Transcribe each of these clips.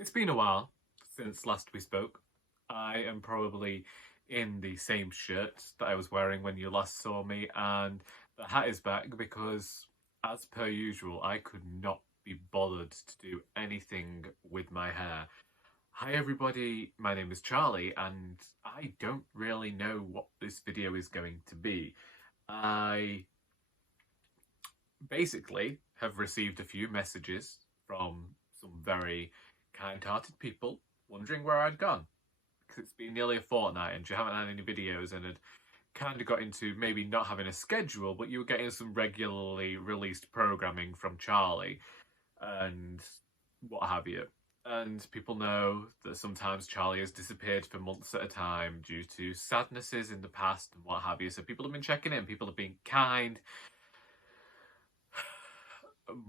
It's been a while since last we spoke. I am probably in the same shirt that I was wearing when you last saw me, and the hat is back because, as per usual, I could not be bothered to do anything with my hair. Hi everybody, my name is Charlie, and I don't really know what this video is going to be. I basically have received a few messages from some very kind-hearted people wondering where I'd gone, because it's been nearly a fortnight and you haven't had any videos, and had kind of got into maybe not having a schedule, but you were getting some regularly released programming from Charlie and what have you. And people know that sometimes Charlie has disappeared for months at a time due to sadnesses in the past and what have you. So people have been checking in, people have been kind,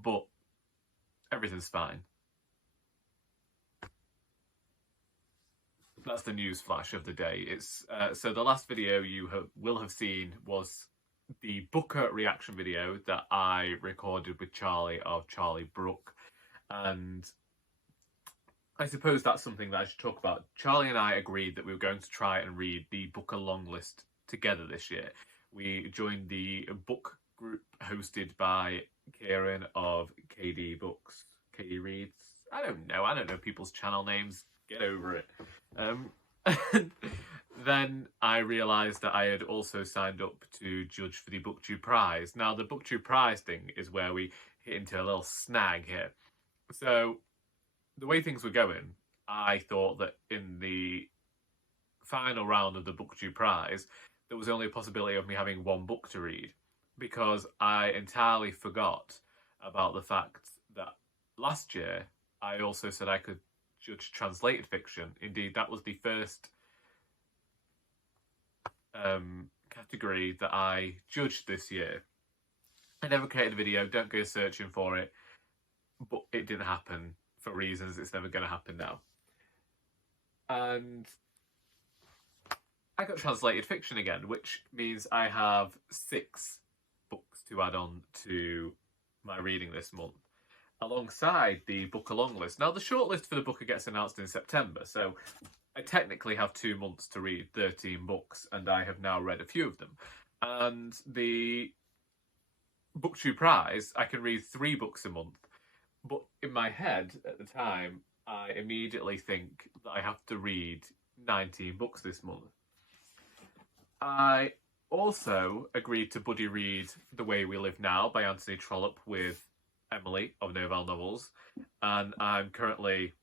but everything's fine. That's the news flash of the day. It's so the last video you will have seen was the Booker reaction video that I recorded with Charlie of Charlie Brooke, and I suppose that's something that I should talk about. Charlie and I agreed that we were going to try and read the Booker long list together this year. We joined the book group hosted by Kieran of KD Books. KD Reads? I don't know people's channel names. Get over it. Then I realised that I had also signed up to judge for the BookTube Prize. Now, the BookTube Prize thing is where we hit into a little snag here. So, the way things were going, I thought that in the final round of the BookTube Prize, there was only a possibility of me having one book to read, because I entirely forgot about the fact that last year I also said I could judge translated fiction. Indeed, that was the first category that I judged this year. I never created a video, don't go searching for it, but it didn't happen for reasons it's never going to happen now. And I got translated fiction again, which means I have 6 books to add on to my reading this month, alongside the Booker long list. Now, the shortlist for the Booker gets announced in September, so I technically have 2 months to read 13 books, and I have now read a few of them. And the BookTube Prize, I can read 3 books a month, but in my head at the time, I immediately think that I have to read 19 books this month. I also agreed to buddy read The Way We Live Now by Anthony Trollope with Emily of Novell Novels, and I'm currently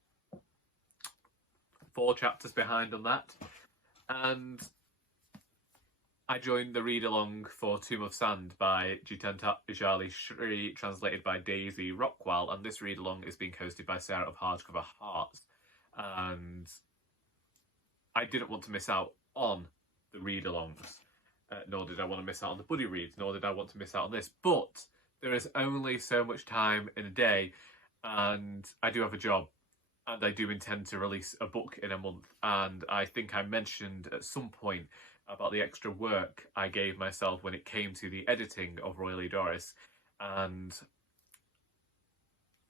4 chapters behind on that. And I joined the read-along for Tomb of Sand by Jitendra Jali Shri, translated by Daisy Rockwell, and this read-along is being hosted by Sarah of Hardcover Hearts. And I didn't want to miss out on the read-alongs, nor did I want to miss out on the buddy reads, nor did I want to miss out on this, but there is only so much time in a day, and I do have a job, and I do intend to release a book in a month. And I think I mentioned at some point about the extra work I gave myself when it came to the editing of Our Doris, and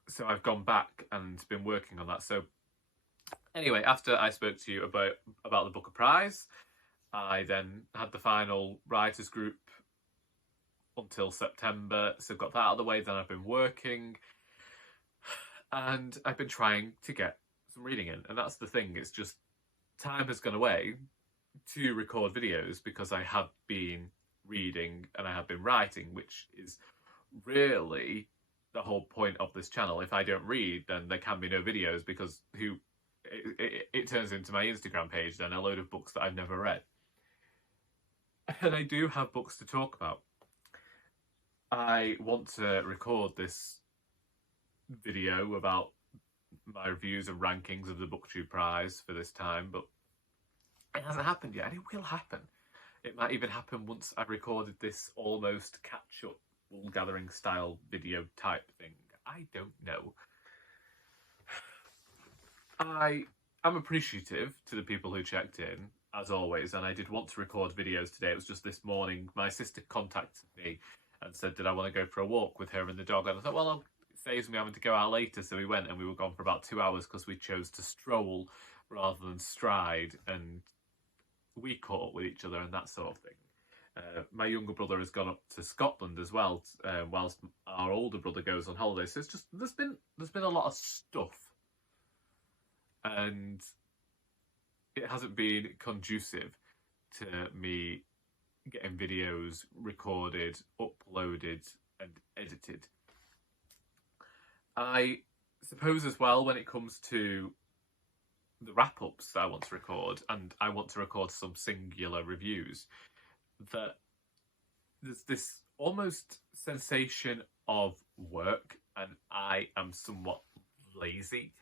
so I've gone back and been working on that. So anyway, after I spoke to you about the Booker Prize, I then had the final writers group until September, so got that out of the way. Then I've been working, and I've been trying to get some reading in, and that's the thing, it's just time has gone away to record videos because I have been reading and I have been writing, which is really the whole point of this channel. If I don't read, then there can be no videos, because it turns into my Instagram page then a load of books that I've never read. And I do have books to talk about. I want to record this video about my reviews and rankings of the BookTube Prize for this time, but it hasn't happened yet, and it will happen. It might even happen once I've recorded this almost catch-up Woolgathering style video type thing. I don't know. I am appreciative to the people who checked in, as always, and I did want to record videos today. It was just this morning, my sister contacted me and said, did I want to go for a walk with her and the dog? And I thought, well, saves me having to go out later. So we went, and we were gone for about 2 hours because we chose to stroll rather than stride, and we caught up with each other and that sort of thing. My younger brother has gone up to Scotland as well, whilst our older brother goes on holiday. So it's just there's been a lot of stuff, and it hasn't been conducive to me getting videos recorded, uploaded, and edited. I suppose as well, when it comes to the wrap-ups that I want to record, and I want to record some singular reviews, that there's this almost sensation of work, and I am somewhat lazy.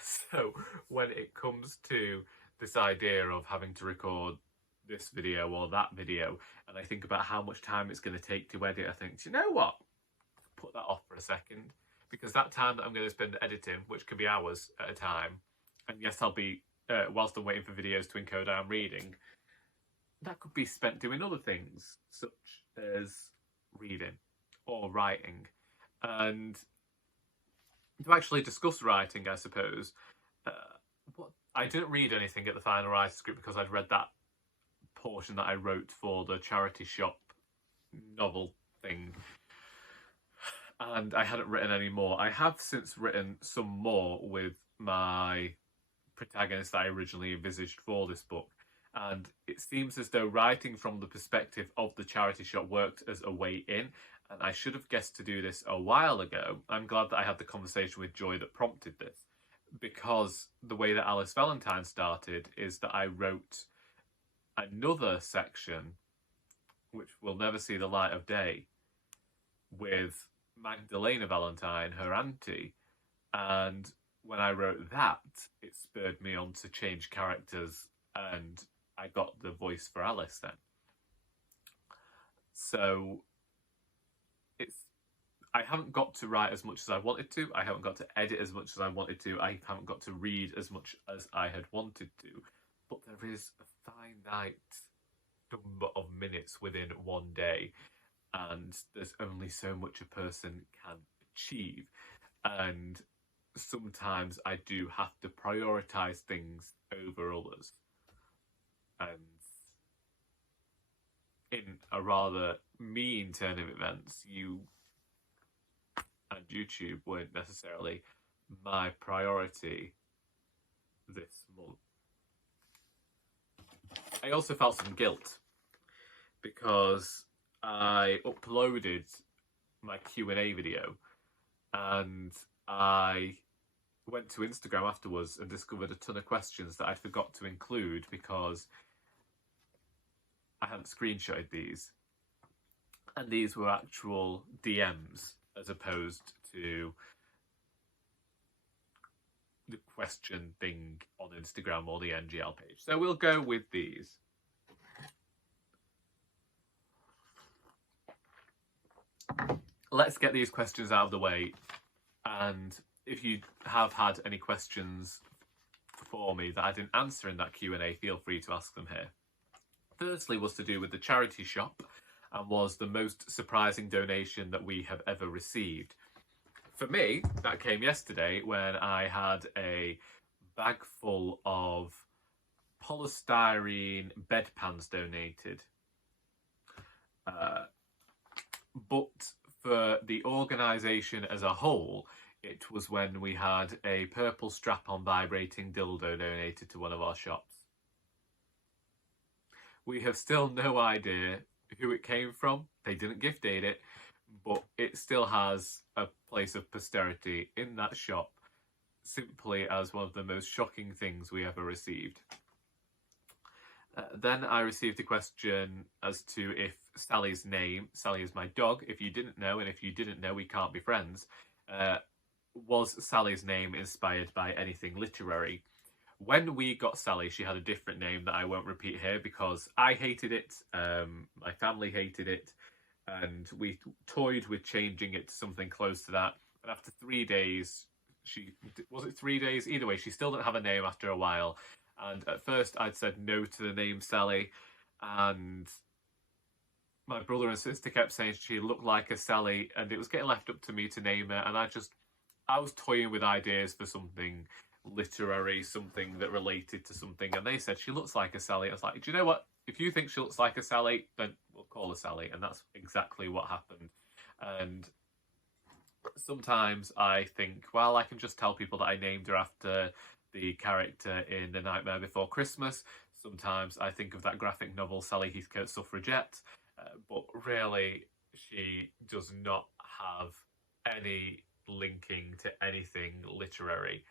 So when it comes to this idea of having to record this video or that video, and I think about how much time it's going to take to edit, I think, do you know what? Put that off for a second, because that time that I'm going to spend editing, which can be hours at a time, and yes, I'll be, whilst I'm waiting for videos to encode, I'm reading, that could be spent doing other things, such as reading or writing. And to actually discuss writing, I suppose, I didn't read anything at the Final Writers Group because I'd read that portion that I wrote for the charity shop novel thing, and I hadn't written any more. I have since written some more with my protagonist that I originally envisaged for this book, and it seems as though writing from the perspective of the charity shop worked as a way in, and I should have guessed to do this a while ago. I'm glad that I had the conversation with Joy that prompted this, because the way that Alice Valentine started is that I wrote another section, which will never see the light of day, with Magdalena Valentine, her auntie, and when I wrote that, it spurred me on to change characters, and I got the voice for Alice then. So I haven't got to write as much as I wanted to, I haven't got to edit as much as I wanted to, I haven't got to read as much as I had wanted to, but there is a finite number of minutes within one day, and there's only so much a person can achieve, and sometimes I do have to prioritise things over others. And in a rather mean turn of events, you and YouTube weren't necessarily my priority this month. I also felt some guilt because I uploaded my Q&A video, and I went to Instagram afterwards and discovered a ton of questions that I'd forgot to include because I hadn't screenshotted these. And these were actual DMs as opposed to the question thing on Instagram or the NGL page. So we'll go with these. Let's get these questions out of the way, and if you have had any questions for me that I didn't answer in that Q&A, feel free to ask them here. Firstly was to do with the charity shop, and was the most surprising donation that we have ever received. For me, that came yesterday when I had a bag full of polystyrene bedpans donated. But for the organisation as a whole, it was when we had a purple strap-on vibrating dildo donated to one of our shops. We have still no idea who it came from. They didn't gift aid it, but it still has a place of posterity in that shop, simply as one of the most shocking things we ever received. Then I received a question as to if Sally's name, Sally is my dog, if you didn't know, and if you didn't know, we can't be friends, was Sally's name inspired by anything literary? When we got Sally, she had a different name that I won't repeat here because I hated it, my family hated it, and we toyed with changing it to something close to that. And after 3 days, was it 3 days? Either way, she still didn't have a name after a while. And at first I'd said no to the name Sally, and my brother and sister kept saying she looked like a Sally, and it was getting left up to me to name her, and I was toying with ideas for something literary, something that related to something, and they said she looks like a Sally. I was like, do you know what? If you think she looks like a Sally, then we'll call her Sally, and that's exactly what happened. And sometimes I think, well, I can just tell people that I named her after the character in The Nightmare Before Christmas. Sometimes I think of that graphic novel, Sally Heathcote's Suffragette, but really she does not have any linking to anything literary.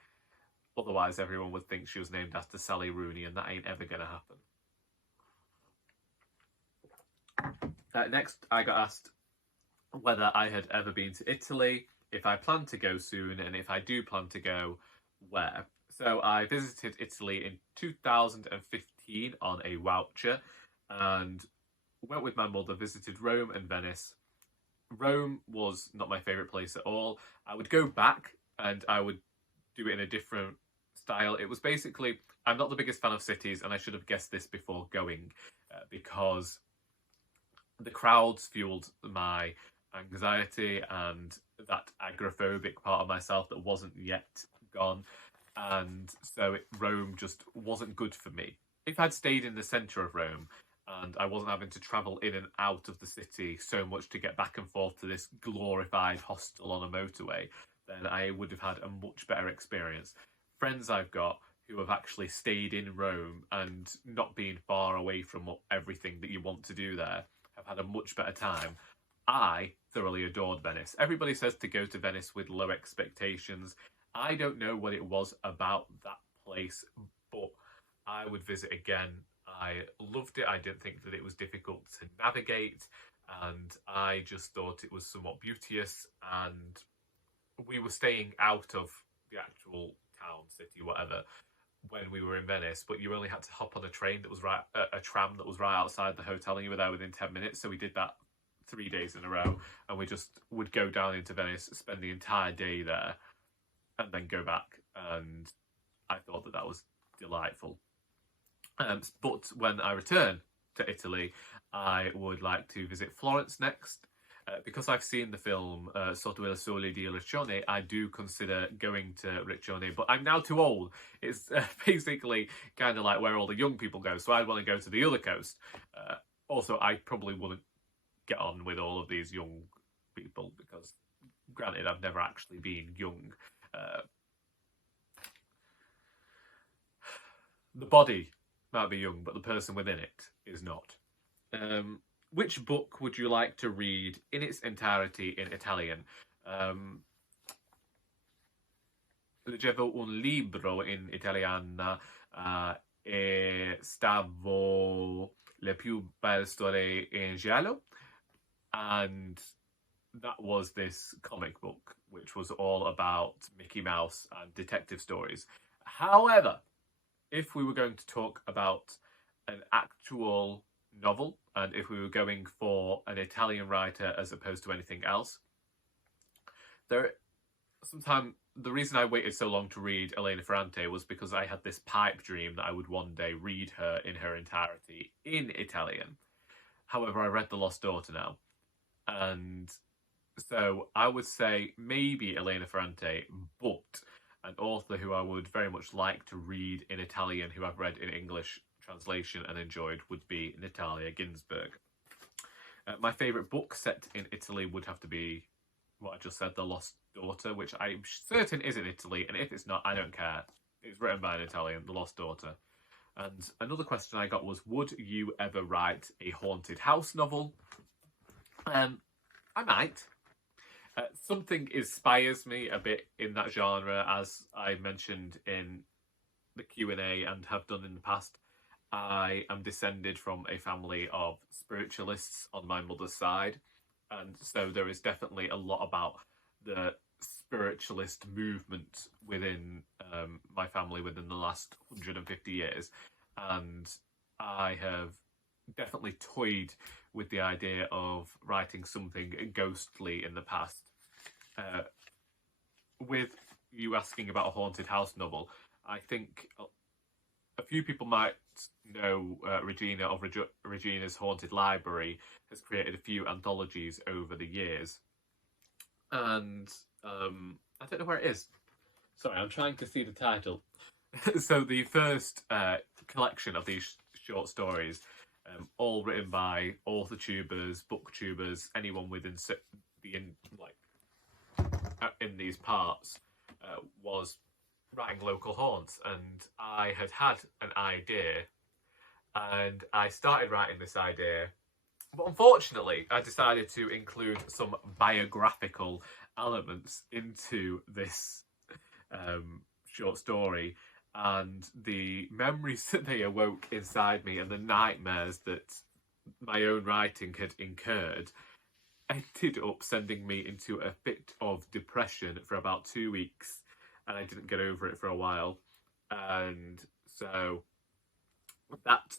Otherwise, everyone would think she was named after Sally Rooney, and that ain't ever going to happen. Next, I got asked whether I had ever been to Italy, if I plan to go soon, and if I do plan to go, where. So I visited Italy in 2015 on a voucher, and went with my mother, visited Rome and Venice. Rome was not my favourite place at all. I would go back, and I would do it in a different style. It was basically, I'm not the biggest fan of cities, and I should have guessed this before going, because the crowds fueled my anxiety and that agoraphobic part of myself that wasn't yet gone, and so Rome just wasn't good for me. If I'd stayed in the centre of Rome and I wasn't having to travel in and out of the city so much to get back and forth to this glorified hostel on a motorway, then I would have had a much better experience. Friends I've got who have actually stayed in Rome and not being far away from everything that you want to do there have had a much better time. I thoroughly adored Venice. Everybody says to go to Venice with low expectations. I don't know what it was about that place, but I would visit again. I loved it. I didn't think that it was difficult to navigate, and I just thought it was somewhat beauteous. And we were staying out of the actual town, city, whatever, when we were in Venice, but you only had to hop on a train that was a tram that was right outside the hotel, and you were there within 10 minutes. So we did that 3 days in a row, and we just would go down into Venice, spend the entire day there, and then go back. And I thought that was delightful. But when I return to Italy, I would like to visit Florence next. Because I've seen the film Sotto il Sole di Riccione, I do consider going to Riccione, but I'm now too old. It's basically kind of like where all the young people go, so I'd want to go to the other coast. Also, I probably wouldn't get on with all of these young people, because granted, I've never actually been young. The body might be young, but the person within it is not. Which book would you like to read in its entirety in Italian? Leggevo un libro in italiano e stavo le più belle storie in giallo, and that was this comic book, which was all about Mickey Mouse and detective stories. However, if we were going to talk about an actual novel, and if we were going for an Italian writer as opposed to anything else, the reason I waited so long to read Elena Ferrante was because I had this pipe dream that I would one day read her in her entirety in Italian. However, I read The Lost Daughter now, and so I would say maybe Elena Ferrante, but an author who I would very much like to read in Italian, who I've read in English translation and enjoyed, would be Natalia Ginzburg. My favourite book set in Italy would have to be what I just said, The Lost Daughter, which I'm certain is in Italy, and if it's not, I don't care. It's written by an Italian, The Lost Daughter. And another question I got was, would you ever write a haunted house novel? I might. Something inspires me a bit in that genre, as I mentioned in the Q&A and have done in the past. I am descended from a family of spiritualists on my mother's side, and so there is definitely a lot about the spiritualist movement within my family within the last 150 years, and I have definitely toyed with the idea of writing something ghostly in the past. With you asking about a haunted house novel, I think a few people might know Regina of Regina's Haunted Library has created a few anthologies over the years. And I don't know where it is. Sorry, I'm trying to see the title. So the first collection of these short stories, all written by author tubers, booktubers, anyone within in these parts, was writing local haunts, and I had an idea, and I started writing this idea, but unfortunately I decided to include some biographical elements into this short story, and the memories that they awoke inside me and the nightmares that my own writing had incurred ended up sending me into a fit of depression for about 2 weeks, and I didn't get over it for a while. And so that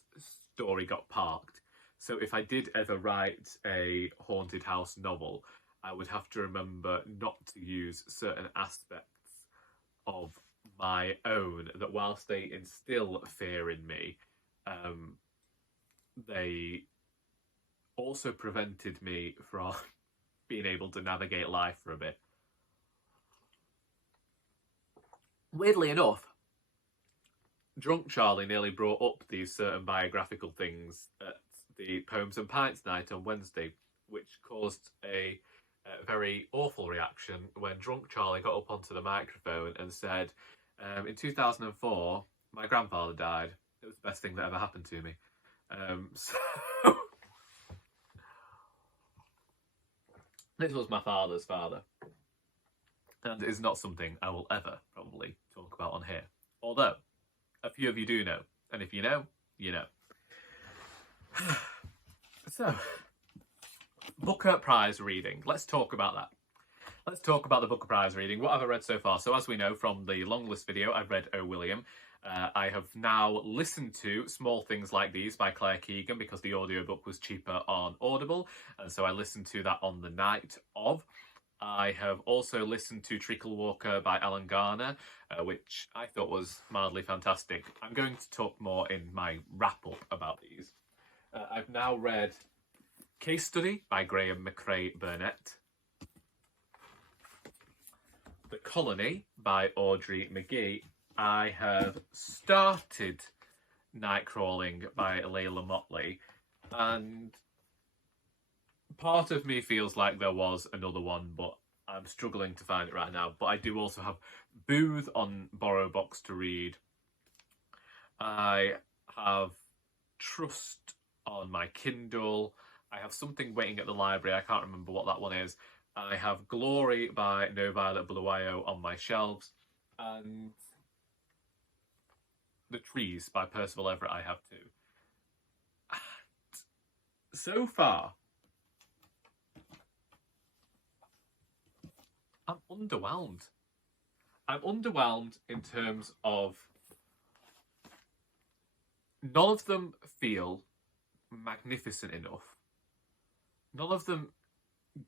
story got parked. So if I did ever write a haunted house novel, I would have to remember not to use certain aspects of my own that, whilst they instill fear in me, they also prevented me from being able to navigate life for a bit. Weirdly enough, Drunk Charlie nearly brought up these certain biographical things at the Poems and Pints night on Wednesday, which caused a very awful reaction when Drunk Charlie got up onto the microphone and said, in 2004, my grandfather died. It was the best thing that ever happened to me. So this was my father's father, and it is not something I will ever probably talk about on here. Although, a few of you do know, and if you know, you know. So, Booker Prize reading. Let's talk about that. Let's talk about the Booker Prize reading. What have I read so far? So, as we know from the long list video, I've read O. William. I have now listened to Small Things Like These by Claire Keegan because the audiobook was cheaper on Audible, and so I listened to that on the night of. I have also listened to Treacle Walker by Alan Garner, which I thought was mildly fantastic. I'm going to talk more in my wrap-up about these. I've now read Case Study by Graham McCrae Burnett, The Colony by Audrey McGee. I have started Night Crawling by Layla Motley, and part of me feels like there was another one, but I'm struggling to find it right now. But I do also have Booth on Borrow Box to read. I have Trust on my Kindle. I have something waiting at the library. I can't remember what that one is. I have Glory by No Violet Blueio on my shelves. And The Trees by Percival Everett I have too. And so far, I'm underwhelmed. I'm underwhelmed in terms of none of them feel magnificent enough. None of them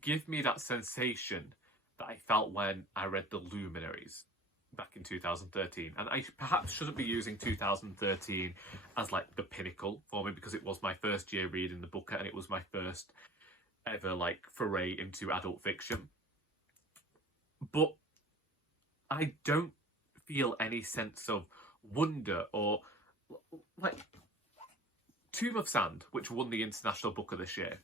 give me that sensation that I felt when I read The Luminaries back in 2013. And I perhaps shouldn't be using 2013 as like the pinnacle for me, because it was my first year reading the Booker and it was my first ever like foray into adult fiction. But I don't feel any sense of wonder or like Tomb of Sand, which won the International Booker this year.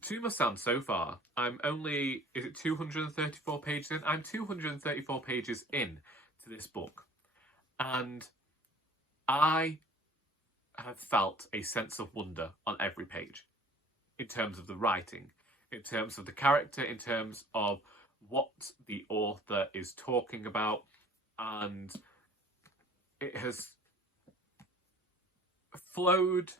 Tomb of Sand so far, I'm only, is it 234 pages in? I'm 234 pages in to this book. And I have felt a sense of wonder on every page in terms of the writing, in terms of the character, in terms of what the author is talking about, and it has flowed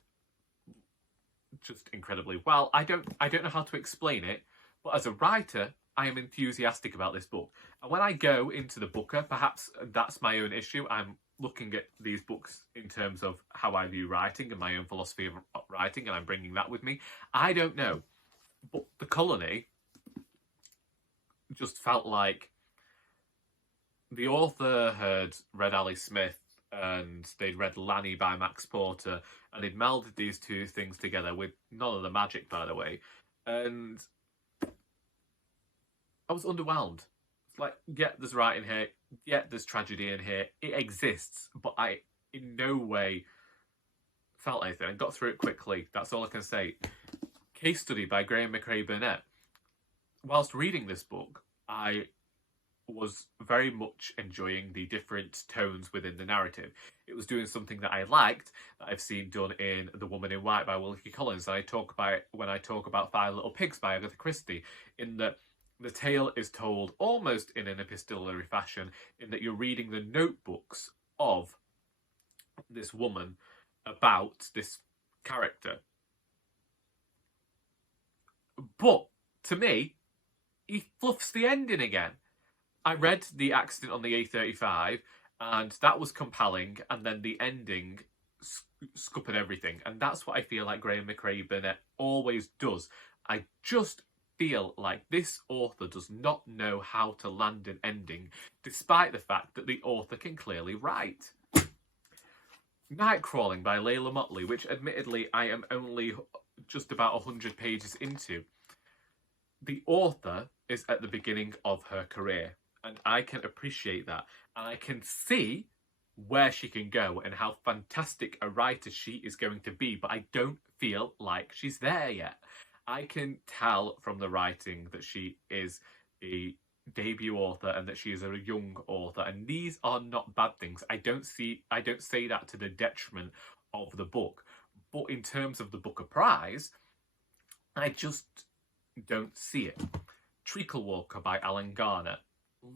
just incredibly well. I don't know how to explain it, but as a writer, I am enthusiastic about this book. And when I go into the Booker, perhaps that's my own issue. I'm looking at these books in terms of how I view writing and my own philosophy of writing, and I'm bringing that with me. I don't know, but The Colony just felt like the author had read Ali Smith and they'd read Lanny by Max Porter, and they'd melded these two things together with none of the magic, by the way. And I was underwhelmed. It's like, yeah, there's writing here, yeah, there's tragedy in here. It exists, but I in no way felt anything. I got through it quickly. That's all I can say. Case Study by Graham McRae Burnett. Whilst reading this book, I was very much enjoying the different tones within the narrative. It was doing something that I liked, that I've seen done in The Woman in White by Wilkie Collins, that I talk about when I talk about Five Little Pigs by Agatha Christie, in that the tale is told almost in an epistolary fashion, in that you're reading the notebooks of this woman about this character. But, to me, he fluffs the ending again. I read The Accident on the A35, and that was compelling, and then the ending scuppered everything. And that's what I feel like Graham McRae Burnett always does. I just feel like this author does not know how to land an ending, despite the fact that the author can clearly write. Nightcrawling by Layla Motley, which admittedly I am only just about 100 pages into. The author is at the beginning of her career, and I can appreciate that, and I can see where she can go and how fantastic a writer she is going to be, but I don't feel like she's there yet. I can tell from the writing that she is a debut author and that she is a young author, and these are not bad things. I don't say that to the detriment of the book, but in terms of the Booker Prize, I just don't see it. Treacle Walker by Alan Garner.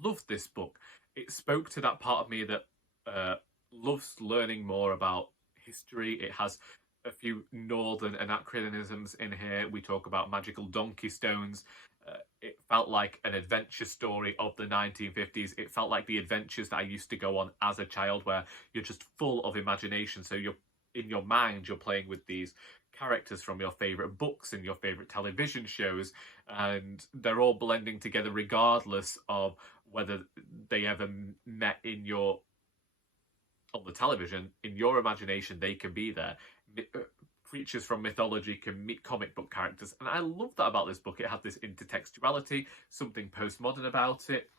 Loved this book. It spoke to that part of me that loves learning more about history. It has a few northern anachronisms in here. We talk about magical donkey stones. It felt like an adventure story of the 1950s. It felt like the adventures that I used to go on as a child, where you're just full of imagination. So you're in your mind, you're playing with these characters from your favourite books and your favourite television shows, and they're all blending together regardless of whether they ever met on the television. In your imagination, they can be there. Creatures from mythology can meet comic book characters, and I love that about this book. It had this intertextuality, something postmodern about it,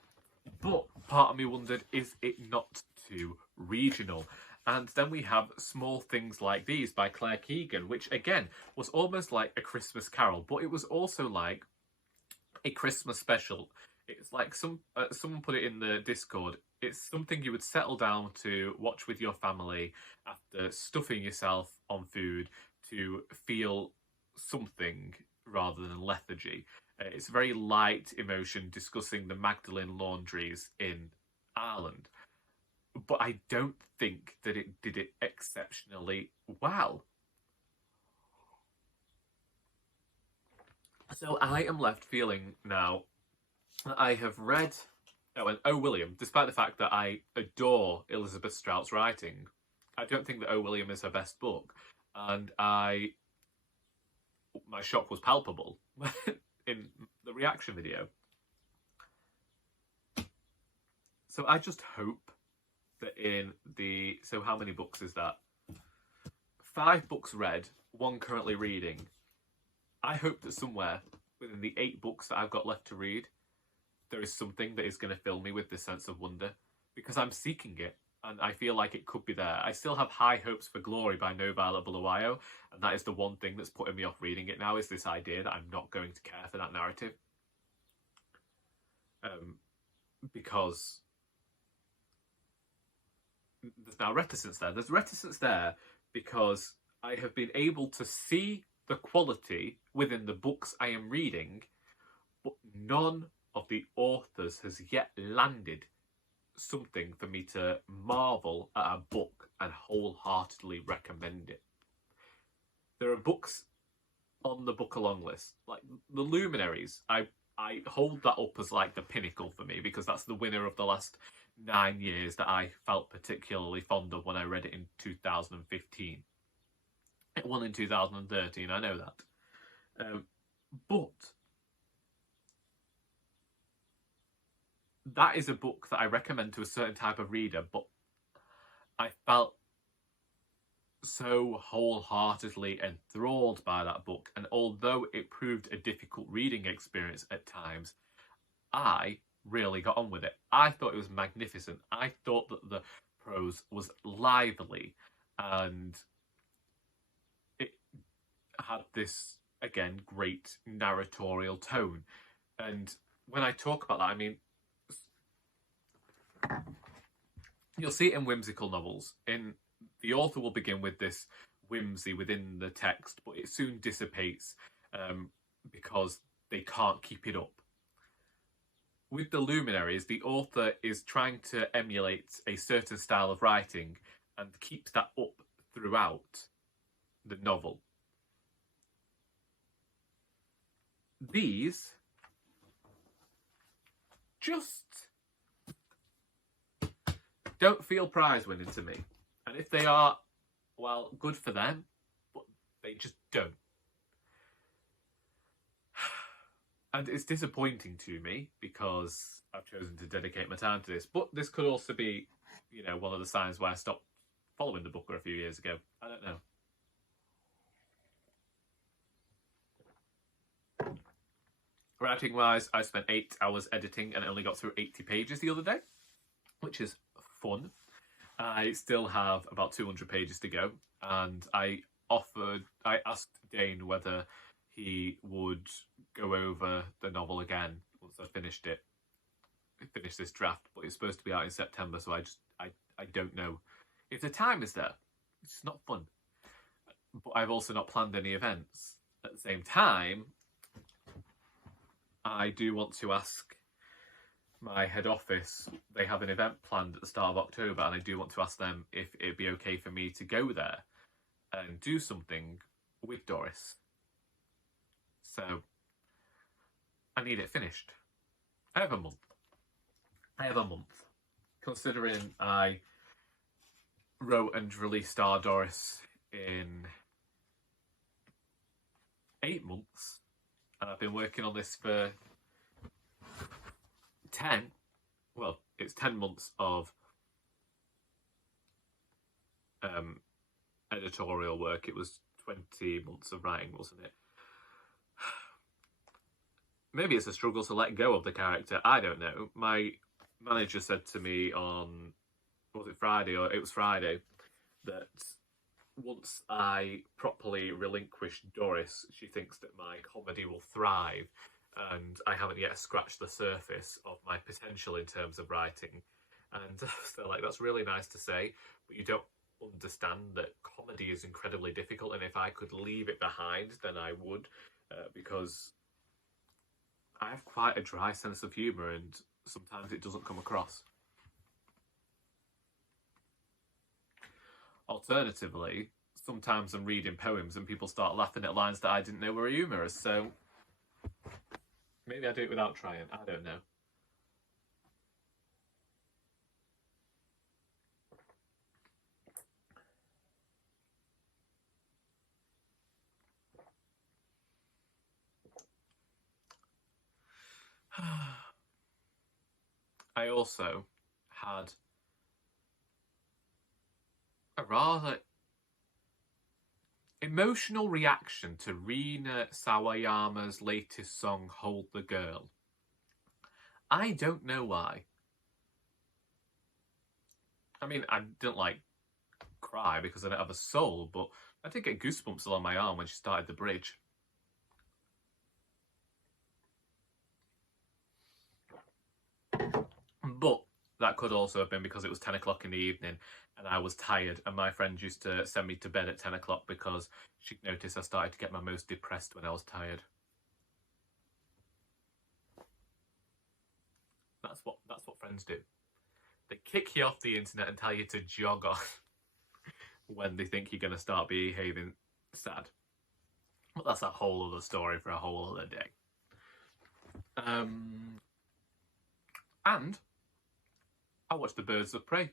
but part of me wondered, is it not too regional? And then we have Small Things Like These by Claire Keegan, which again was almost like a Christmas carol, but it was also like a Christmas special. It's like someone put it in the Discord. It's something you would settle down to watch with your family after stuffing yourself on food to feel something rather than lethargy. It's very light emotion discussing the Magdalen laundries in Ireland. But I don't think that it did it exceptionally well. So I am left feeling now that I have read and O. William, despite the fact that I adore Elizabeth Strout's writing, I don't think that O. William is her best book. And my shock was palpable in the reaction video. So I just hope that so how many books is that? 5 books read, 1 currently reading. I hope that somewhere within the 8 books that I've got left to read, there is something that is going to fill me with this sense of wonder, because I'm seeking it and I feel like it could be there. I still have high hopes for Glory by Novella Bulawayo, and that is the one thing that's putting me off reading it now, is this idea that I'm not going to care for that narrative. Because there's now reticence there. There's reticence there because I have been able to see the quality within the books I am reading, but none of the authors has yet landed something for me to marvel at a book and wholeheartedly recommend it. There are books on the book along list, like The Luminaries. I hold that up as like the pinnacle for me, because that's the winner of the last 9 years that I felt particularly fond of when I read it in 2015. It won in 2013, I know that. But that is a book that I recommend to a certain type of reader, but I so wholeheartedly enthralled by that book, and although it proved a difficult reading experience at times, I really got on with it. I thought it was magnificent. I thought that the prose was lively, and it had this, again, great narratorial tone. And when I talk about that, I mean, you'll see it in whimsical novels. The author will begin with this whimsy within the text, but it soon dissipates because they can't keep it up. With the Luminaries, the author is trying to emulate a certain style of writing and keeps that up throughout the novel. These just don't feel prize winning to me. And if they are, well, good for them, but they just don't. And it's disappointing to me because I've chosen to dedicate my time to this. But this could also be, you know, one of the signs why I stopped following the book a few years ago. I don't know. Writing-wise, I spent 8 hours editing and only got through 80 pages the other day, which is fun. I still have about 200 pages to go, and I asked Dane whether he would go over the novel again once I finished this draft, but it's supposed to be out in September, so I don't know if the time is there. It's not fun, but I've also not planned any events. At the same time, I do want to ask my head office. They have an event planned at the start of October, and I do want to ask them if it'd be okay for me to go there and do something with Doris. So I need it finished. I have a month. Considering I wrote and released Our Doris in 8 months, and I've been working on this for 10. Well, it's 10 months of editorial work. It was 20 months of writing, wasn't it? Maybe it's a struggle to let go of the character. I don't know. My manager said to me on, was it Friday? Or it was Friday, that once I properly relinquish Doris, she thinks that my comedy will thrive, and I haven't yet scratched the surface of my potential in terms of writing. And so, like, that's really nice to say, but you don't understand that comedy is incredibly difficult, and if I could leave it behind, then I would, because I have quite a dry sense of humour, and sometimes it doesn't come across. Alternatively, sometimes I'm reading poems and people start laughing at lines that I didn't know were humorous, so maybe I do it without trying. I don't know. I also had a rather emotional reaction to Rina Sawayama's latest song, Hold the Girl. I don't know why. I mean, I didn't like cry because I don't have a soul, but I did get goosebumps along my arm when she started the bridge. But that could also have been because it was 10 o'clock in the evening and I was tired, and my friend used to send me to bed at 10 o'clock because she'd noticed I started to get my most depressed when I was tired. That's what friends do. They kick you off the internet and tell you to jog off when they think you're going to start behaving sad. But that's a whole other story for a whole other day. And I watched The Birds of Prey.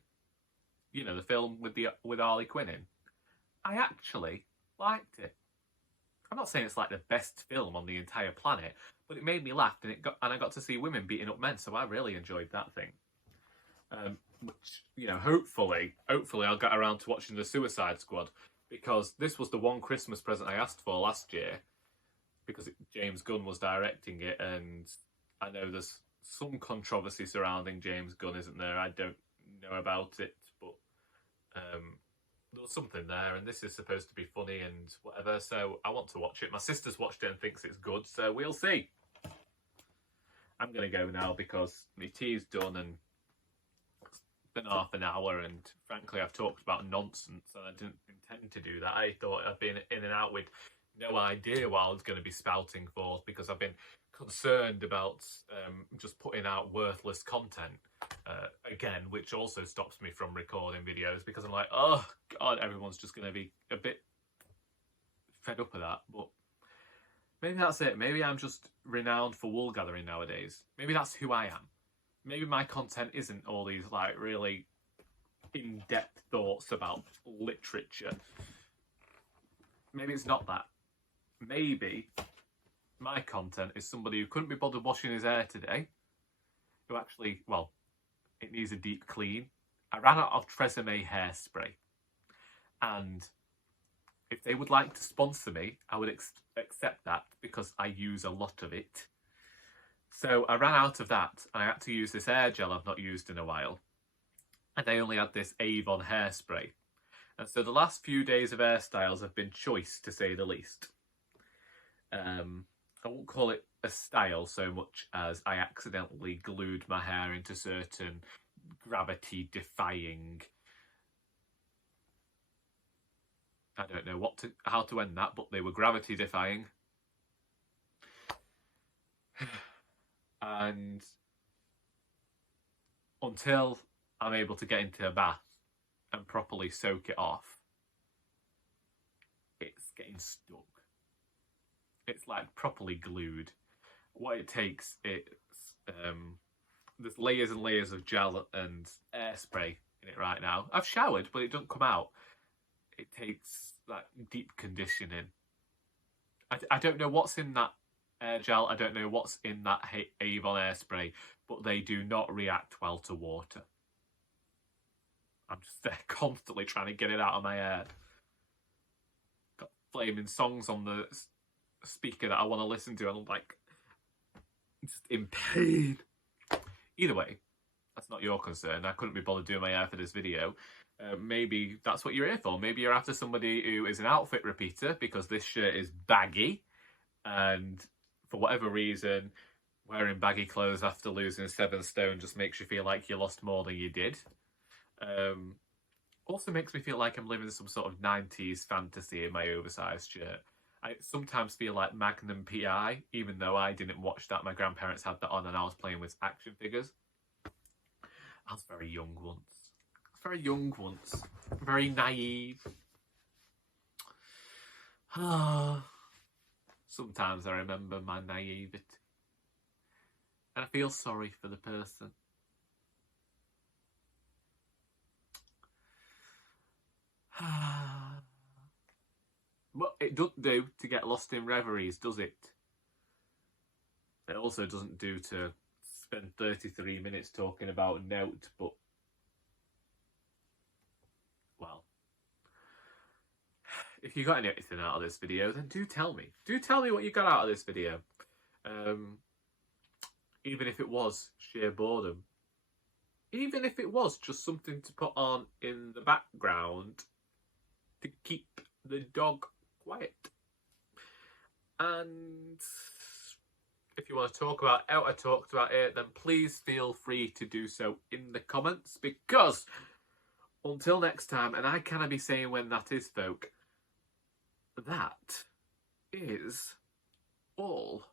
You know, the film with Harley Quinn in. I actually liked it. I'm not saying it's like the best film on the entire planet, but it made me laugh, and I got to see women beating up men, so I really enjoyed that thing. Which, you know, hopefully I'll get around to watching The Suicide Squad, because this was the one Christmas present I asked for last year, because James Gunn was directing it, and I know there's some controversy surrounding James Gunn, isn't there? I don't know about it, but there was something there, and this is supposed to be funny and whatever, so I want to watch it. My sister's watched it and thinks it's good, so we'll see. I'm going to go now because my tea's done and it's been half an hour, and frankly I've talked about nonsense and I didn't intend to do that. I thought I'd been in and out with no idea what I was going to be spouting forth, because I've been concerned about just putting out worthless content again, which also stops me from recording videos, because I'm like, oh god, everyone's just going to be a bit fed up of that. But maybe that's it. Maybe I'm just renowned for woolgathering nowadays. Maybe that's who I am. Maybe my content isn't all these like really in-depth thoughts about literature. Maybe it's not that. Maybe my content is somebody who couldn't be bothered washing his hair today, who actually, well, it needs a deep clean. I ran out of Tresemme hairspray, and if they would like to sponsor me, I would accept that, because I use a lot of it. So I ran out of that, and I had to use this hair gel I've not used in a while, and I only had this Avon hairspray. And so the last few days of hairstyles have been choice, to say the least. I won't call it a style so much as I accidentally glued my hair into certain gravity-defying... I don't know how to end that, but they were gravity-defying. And until I'm able to get into a bath and properly soak it off, it's getting stuck. It's like properly glued. What it takes is there's layers and layers of gel and airspray in it right now. I've showered, but it doesn't come out. It takes like deep conditioning. I don't know what's in that air gel. I don't know what's in that Avon airspray, but they do not react well to water. I'm just there constantly trying to get it out of my hair. Got flaming songs on the speaker that I want to listen to, and I'm like, just in pain. Either way, that's not your concern. I couldn't be bothered doing my hair for this video. Maybe that's what you're here for. Maybe you're after somebody who is an outfit repeater, because this shirt is baggy, and for whatever reason, wearing baggy clothes after losing 7 stone just makes you feel like you lost more than you did. Also makes me feel like I'm living some sort of 90s fantasy in my oversized shirt. I sometimes feel like Magnum PI, even though I didn't watch that. My grandparents had that on and I was playing with action figures. I was very young once. Very naive. Sometimes I remember my naivety. And I feel sorry for the person. But it doesn't do to get lost in reveries, does it? It also doesn't do to spend 33 minutes talking about Note, but... well... if you got anything out of this video, then do tell me. Do tell me what you got out of this video. Even if it was sheer boredom. Even if it was just something to put on in the background to keep the dog quiet. And if you want to talk about how I talked about it, then please feel free to do so in the comments, because until next time, and I cannot be saying when that is, folk, that is all.